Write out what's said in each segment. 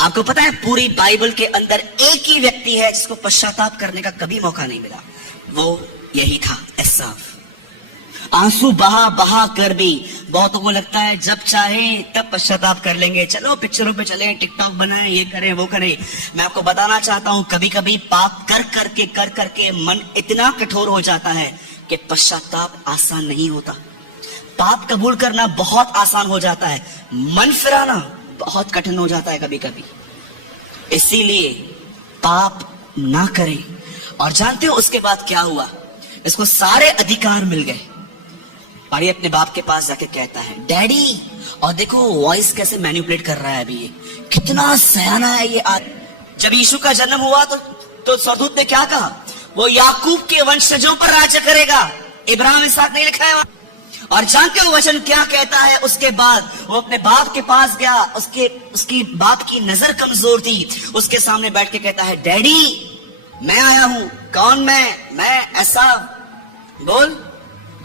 आपको पता है पूरी बाइबल के अंदर एक ही व्यक्ति है जिसको पश्चाताप करने का कभी मौका नहीं मिला, वो यही था एसाव। आंसू बहा बहा कर भी बहुतों को लगता है जब चाहे तब पश्चाताप कर लेंगे, चलो पिक्चरों पे चले, टिकटॉक बनाएं, ये करें वो करें। मैं आपको बताना चाहता हूं कभी कभी पाप कर करके मन इतना कठोर हो जाता है कि पश्चाताप आसान नहीं होता। पाप कबूल करना बहुत आसान हो जाता है, मन फिराना बहुत कठिन हो जाता है कभी कभी। इसीलिए पाप ना करें। और जानते हो उसके बाद क्या हुआ? इसको सारे अधिकार मिल गए और ये अपने बाप के पास जाके कहता है डैडी, और देखो वॉइस कैसे मैनिपुलेट कर रहा है अभी, ये कितना सयाना है ये आज। जब यीशु का जन्म हुआ तो स्वर्गदूत ने क्या कहा? वो याकूब के वंशजों पर राज्य करेगा, इब्राहिम इसहाक नहीं लिखा है। और जानते हो वचन क्या कहता है? उसके बाद वो अपने बाप के पास गया, उसकी बाप की नजर कमजोर थी, उसके सामने बैठ के कहता है डैडी मैं आया हूं। कौन? मैं एसाव, बोल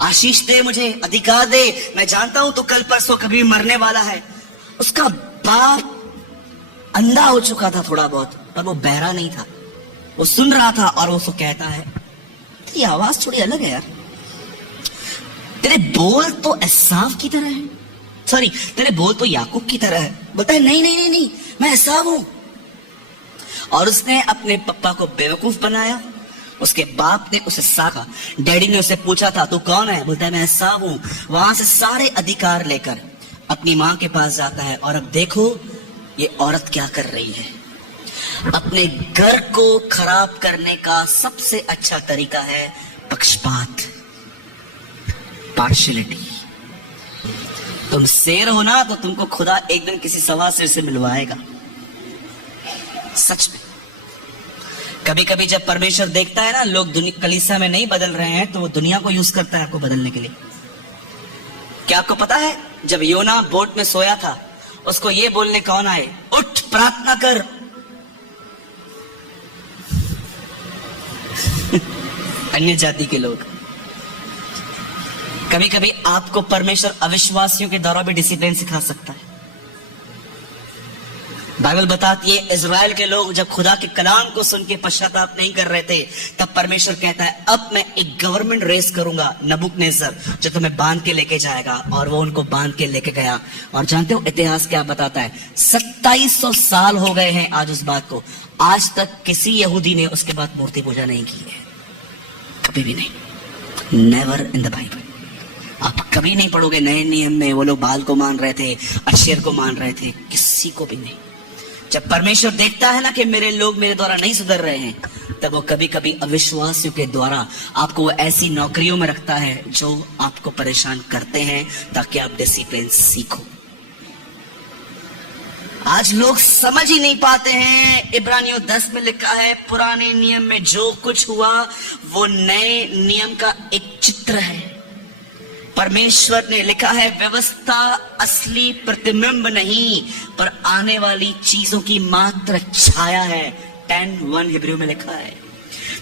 आशीष दे, मुझे अधिकार दे, मैं जानता हूं तू कल परसों कभी मरने वाला है। उसका बाप अंधा हो चुका था थोड़ा बहुत, पर वो बहरा नहीं था, वो सुन रहा था। और वो उसको कहता है तेरी आवाज थोड़ी अलग है यार, तेरे बोल तो एसाव की तरह है, सॉरी तेरे बोल तो याकूब की तरह है। बोलता है नहीं नहीं नहीं नहीं, मैं एसाव हूं। और उसने अपने पप्पा को बेवकूफ बनाया। उसके बाप ने उसे साका। डैडी ने उसे पूछा था तू कौन है? बोलता है मैं एसाव हूं। वहां से सारे अधिकार लेकर अपनी मां के पास जाता है। और अब देखो ये औरत क्या कर रही है। अपने घर को खराब करने का सबसे अच्छा तरीका है पक्षपात, पार्शियलिटी। तुम शेर हो ना तो तुमको खुदा एक दिन किसी सवा शेर से मिलवाएगा। सच में कभी कभी जब परमेश्वर देखता है ना लोग कलीसिया में नहीं बदल रहे हैं, तो वो दुनिया को यूज करता है आपको बदलने के लिए। क्या आपको पता है जब योना बोट में सोया था, उसको ये बोलने कौन आए? उठ प्रार्थना कर। अन्य जाति के लोग। कभी कभी आपको परमेश्वर अविश्वासियों के द्वारा भी डिसिप्लिन सिखा सकता है। बाइबल बताती है इजराइल के लोग जब खुदा के कलाम को सुन के पश्चाताप नहीं कर रहे थे, तब परमेश्वर कहता है अब मैं एक गवर्नमेंट रेस करूंगा, नबूकदनेस्सर, जो तुम्हें बांध के लेके जाएगा। और वो उनको बांध के लेके गया। और जानते हो इतिहास क्या बताता है? 2700 साल हो गए हैं आज उस बात को, आज तक किसी यहूदी ने उसके बाद मूर्ति पूजा नहीं की है, कभी भी नहीं। Never in the Bible. आप कभी नहीं पढ़ोगे नए नियम में वो लोग बाल को मान रहे थे, अशेर को मान रहे थे, किसी को भी नहीं। जब परमेश्वर देखता है ना कि मेरे लोग मेरे द्वारा नहीं सुधर रहे हैं, तब वो कभी कभी अविश्वासियों के द्वारा आपको वो ऐसी नौकरियों में रखता है जो आपको परेशान करते हैं, ताकि आप डिसिप्लिन सीखो। आज लोग समझ ही नहीं पाते हैं। इब्रानियों 10 में लिखा है पुराने नियम में जो कुछ हुआ वो नए नियम का एक चित्र है। परमेश्वर ने लिखा है व्यवस्था असली प्रतिबिंब नहीं, पर आने वाली चीजों की मात्र छाया है। 10:1 हिब्रू में लिखा है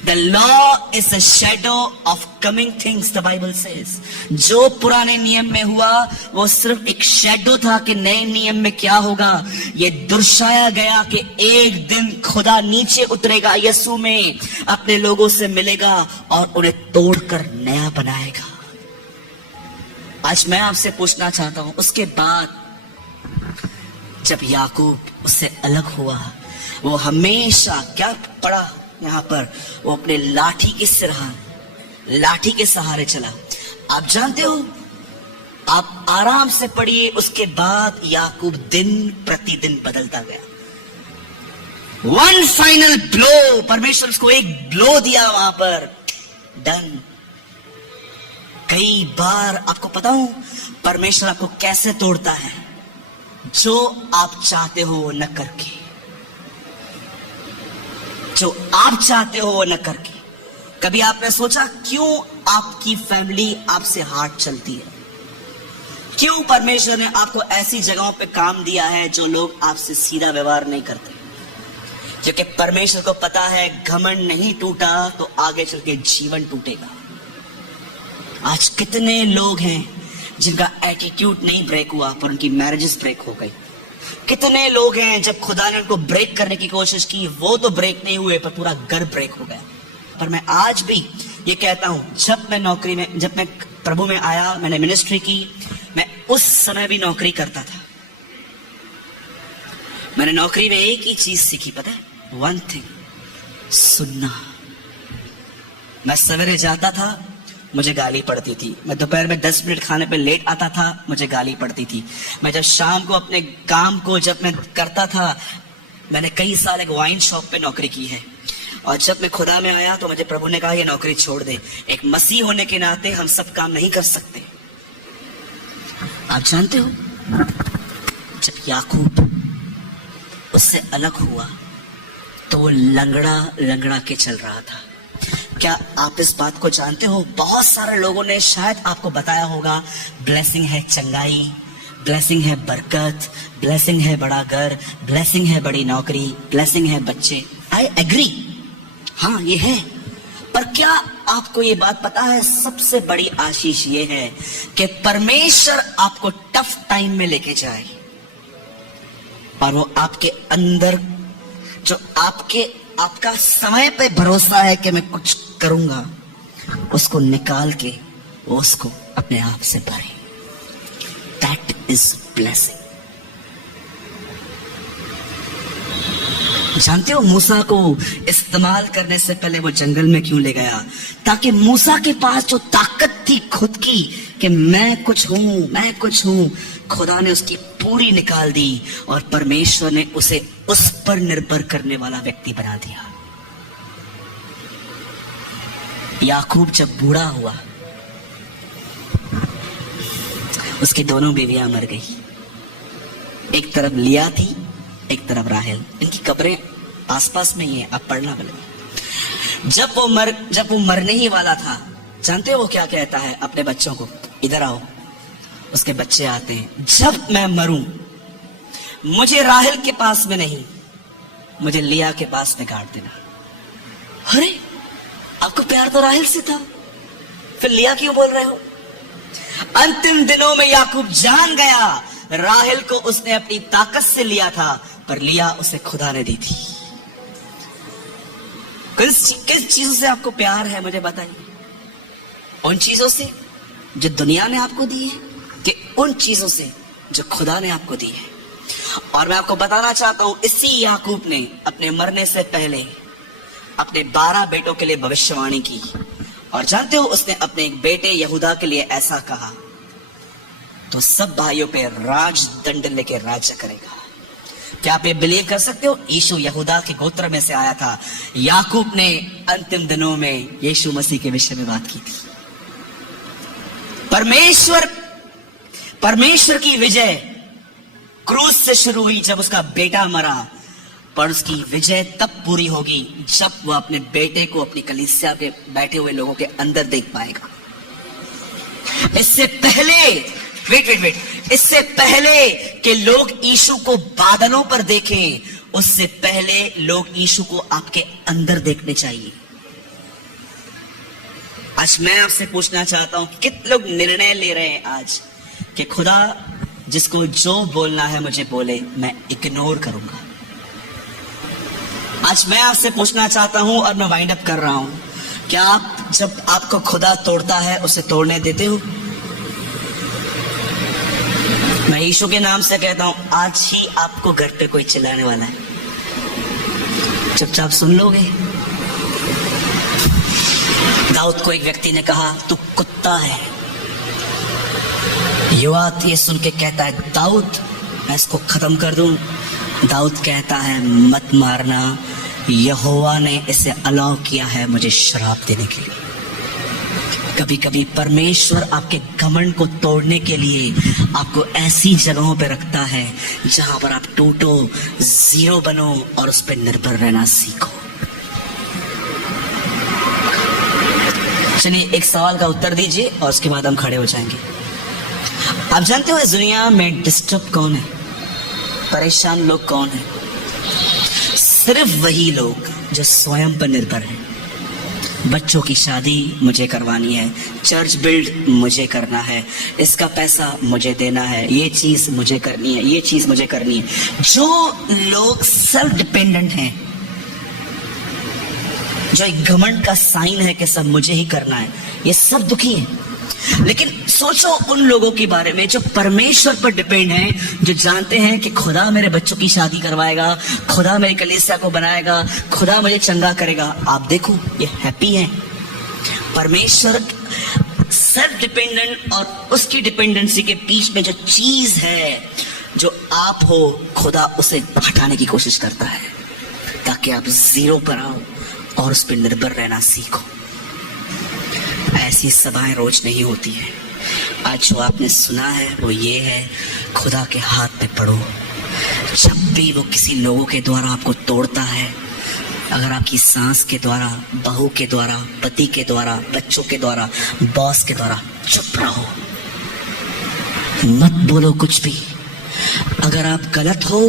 the law is a shadow of coming things, the Bible says. जो पुराने नियम में हुआ वो सिर्फ एक शैडो था कि नए नियम में क्या होगा। ये दर्शाया गया कि एक दिन खुदा नीचे उतरेगा यीशु में, अपने लोगों से मिलेगा और उन्हें तोड़कर नया बनाएगा। आज मैं आपसे पूछना चाहता हूं, उसके बाद जब याकूब उससे अलग हुआ, वो हमेशा क्या पढ़ा यहां पर? वो अपने लाठी के सहारे चला। आप जानते हो, आप आराम से पढ़िए, उसके बाद याकूब दिन प्रतिदिन बदलता गया। वन फाइनल ब्लो, परमेश्वर उसको एक ब्लो दिया वहां पर, डन। कई बार आपको पता हो परमेश्वर आपको कैसे तोड़ता है? जो आप चाहते हो वो न करके, जो आप चाहते हो वो न करके। कभी आपने सोचा क्यों आपकी फैमिली आपसे हार्ड चलती है? क्यों परमेश्वर ने आपको ऐसी जगहों पे काम दिया है जो लोग आपसे सीधा व्यवहार नहीं करते? क्योंकि परमेश्वर को पता है घमंड नहीं टूटा तो आगे चल के जीवन टूटेगा। आज कितने लोग हैं जिनका एटीट्यूड नहीं ब्रेक हुआ पर उनकी मैरिजेस ब्रेक हो गई। कितने लोग हैं जब खुदा ने उनको ब्रेक करने की कोशिश की, वो तो ब्रेक नहीं हुए पर पूरा घर ब्रेक हो गया। पर मैं आज भी ये कहता हूं, जब मैं प्रभु में आया, मैंने मिनिस्ट्री की, मैं उस समय भी नौकरी करता था। मैंने नौकरी में एक ही चीज सीखी, पता है? वन थिंग, सुनना। मैं सवेरे जाता था, मुझे गाली पड़ती थी। मैं दोपहर में 10 मिनट खाने पे लेट आता था, मुझे गाली पड़ती थी। मैं जब शाम को अपने काम को जब मैं करता था, मैंने कई साल एक वाइन शॉप पे नौकरी की है, और जब मैं खुदा में आया तो मुझे प्रभु ने कहा ये नौकरी छोड़ दे। एक मसीह होने के नाते हम सब काम नहीं कर सकते। आप जानते हो, जब याकूब उससे अलग हुआ तो वो लंगड़ा के चल रहा था। क्या आप इस बात को जानते हो? बहुत सारे लोगों ने शायद आपको बताया होगा, ब्लेसिंग है चंगाई, ब्लेसिंग है बरकत, ब्लेसिंग है बड़ा घर, ब्लेसिंग है बड़ी नौकरी, ब्लेसिंग है बच्चे। आई एग्री, हाँ ये है। पर क्या आपको ये बात पता है, सबसे बड़ी आशीष ये है कि परमेश्वर आपको टफ टाइम में लेके जाए और वो आपके अंदर जो आपका समय पे भरोसा है कि मैं कुछ करूंगा, उसको निकाल के उसको अपने आप से भरे। That is blessing. जानते हो मूसा को इस्तेमाल करने से पहले वो जंगल में क्यों ले गया? ताकि मूसा के पास जो ताकत थी खुद की कि मैं कुछ हूं, खुदा ने उसकी पूरी निकाल दी और परमेश्वर ने उसे उस पर निर्भर करने वाला व्यक्ति बना दिया। याकूब जब बूढ़ा हुआ, उसकी दोनों बीवियां मर गई। एक तरफ लिया थी, एक तरफ राहेल। इनकी कब्रें आसपास में ही है, आप पढ़ना बोले। जब वो मरने ही वाला था, जानते हो वो क्या कहता है अपने बच्चों को? इधर आओ। उसके बच्चे आते हैं, जब मैं मरूं मुझे राहेल के पास में नहीं, मुझे लिया के पास में गाड़ देना। अरे आपको प्यार तो राहेल से था, फिर लिया क्यों बोल रहे हो? अंतिम दिनों में याकूब जान गया, राहेल को उसने अपनी ताकत से लिया था, पर लिया उसे खुदा ने दी थी। किस चीजों से आपको प्यार है मुझे बताइए? उन चीजों से जो दुनिया ने आपको दी है कि उन चीजों से जो खुदा ने आपको दी है? और मैं आपको बताना चाहता हूं, इसी याकूब ने अपने मरने से पहले अपने 12 बेटों के लिए भविष्यवाणी की। और जानते हो, उसने अपने एक बेटे यहूदा के लिए ऐसा कहा, तो सब भाइयों पे राज दंड लेके राज्य करेगा। क्या आप ये बिलीव कर सकते हो? यीशु यहूदा के गोत्र में से आया था। याकूब ने अंतिम दिनों में यीशु मसीह के विषय में बात की थी। परमेश्वर की विजय क्रूस से शुरू हुई जब उसका बेटा मरा, पर उसकी विजय तब पूरी होगी जब वो अपने बेटे को अपनी कलीसिया के बैठे हुए लोगों के अंदर देख पाएगा। इससे पहले कि लोग यीशु को बादलों पर देखें, उससे पहले लोग यीशु को आपके अंदर देखने चाहिए। आज मैं आपसे पूछना चाहता हूं, कितने लोग निर्णय ले रहे हैं आज कि खुदा जिसको जो बोलना है मुझे बोले, मैं इग्नोर करूंगा। आज मैं आपसे पूछना चाहता हूं और मैं वाइंड अप कर रहा हूं, क्या आप जब आपको खुदा तोड़ता है उसे तोड़ने देते हो? मैं यीशु के नाम से कहता हूं, आज ही आपको घर पे कोई चिल्लाने वाला है, चुपचाप सुन लोगे? दाऊद को एक व्यक्ति ने कहा, तू कुत्ता है। योआब ये सुन के कहता है, दाऊद मैं इसको खत्म कर दूं। दाऊद कहता है, मत मारना, यहोवा ने इसे अलाउ किया है मुझे श्राप देने के लिए। कभी कभी परमेश्वर आपके घमंड को तोड़ने के लिए आपको ऐसी जगहों पे रखता है जहां पर आप टूटो, जीरो बनो और उस पर निर्भर रहना सीखो। चलिए एक सवाल का उत्तर दीजिए और उसके बाद हम खड़े हो जाएंगे। आप जानते हो इस दुनिया में डिस्टर्ब कौन है? परेशान लोग कौन है? सिर्फ वही लोग जो स्वयं पर निर्भर हैं। बच्चों की शादी मुझे करवानी है, चर्च बिल्ड मुझे करना है, इसका पैसा मुझे देना है, ये चीज मुझे करनी है, ये चीज मुझे करनी है। जो लोग सेल्फ डिपेंडेंट हैं, जो एक घमंड का साइन है कि सब मुझे ही करना है, ये सब दुखी है। लेकिन सोचो उन लोगों के बारे में जो परमेश्वर पर डिपेंड हैं, जो जानते हैं कि खुदा मेरे बच्चों की शादी करवाएगा, खुदा मेरी कलीसिया को बनाएगा, खुदा मुझे चंगा करेगा। आप देखो ये हैप्पी हैं। परमेश्वर सेल्फ डिपेंडेंट और उसकी डिपेंडेंसी के बीच में जो चीज है जो आप हो, खुदा उसे हटाने की कोशिश करता है ताकि आप जीरो पर आओ और उस पर निर्भर रहना सीखो। ऐसी सभाएं रोज नहीं होती है। आज जो आपने सुना है वो ये है, खुदा के हाथ में पड़ो। जब भी वो किसी लोगों के द्वारा आपको तोड़ता है, अगर आपकी सांस के द्वारा, बहू के द्वारा, पति के द्वारा, बच्चों के द्वारा, बॉस के द्वारा, चुप रहो, मत बोलो कुछ भी। अगर आप गलत हो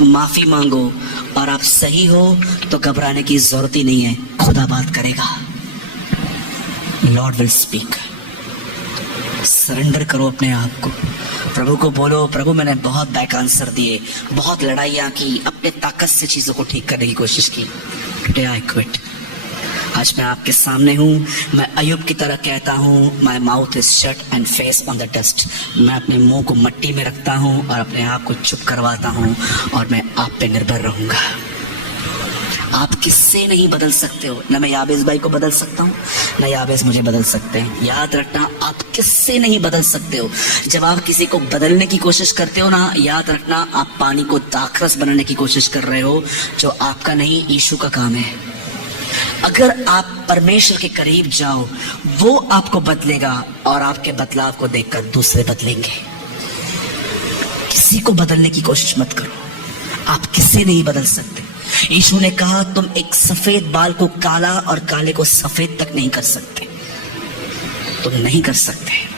माफी मांगो, और आप सही हो तो घबराने की जरूरत ही नहीं है, खुदा बात करेगा। Lord will speak. सरेंडर करो अपने आप को, प्रभु को बोलो, प्रभु मैंने बहुत बैक आंसर दिए, बहुत लड़ाइयाँ की, अपने ताकत से चीजों को ठीक करने की कोशिश की। Today I quit. आज मैं आपके सामने हूँ, मैं अय्यूब की तरह कहता हूँ, my mouth is shut and face on the dust. मैं अपने मुंह को मिट्टी में रखता हूँ और अपने आप को चुप करवाता हूँ, और मैं आप पे निर्भर रहूंगा। आप किससे नहीं बदल सकते हो। न मैं याबेस भाई को बदल सकता हूँ, न याबेस मुझे बदल सकते हैं। याद रखना, आप किससे नहीं बदल सकते हो। जब आप किसी को बदलने की कोशिश करते हो ना, याद रखना आप पानी को दाखरस बनाने की कोशिश कर रहे हो, जो आपका नहीं, यीशु का काम है। अगर आप परमेश्वर के करीब जाओ, वो आपको बदलेगा, और आपके बदलाव को देखकर दूसरे बदलेंगे। किसी को बदलने की कोशिश मत करो, आप किसी नहीं बदल सकते। यीशु ने कहा, तुम एक सफेद बाल को काला और काले को सफेद तक नहीं कर सकते, तुम नहीं कर सकते।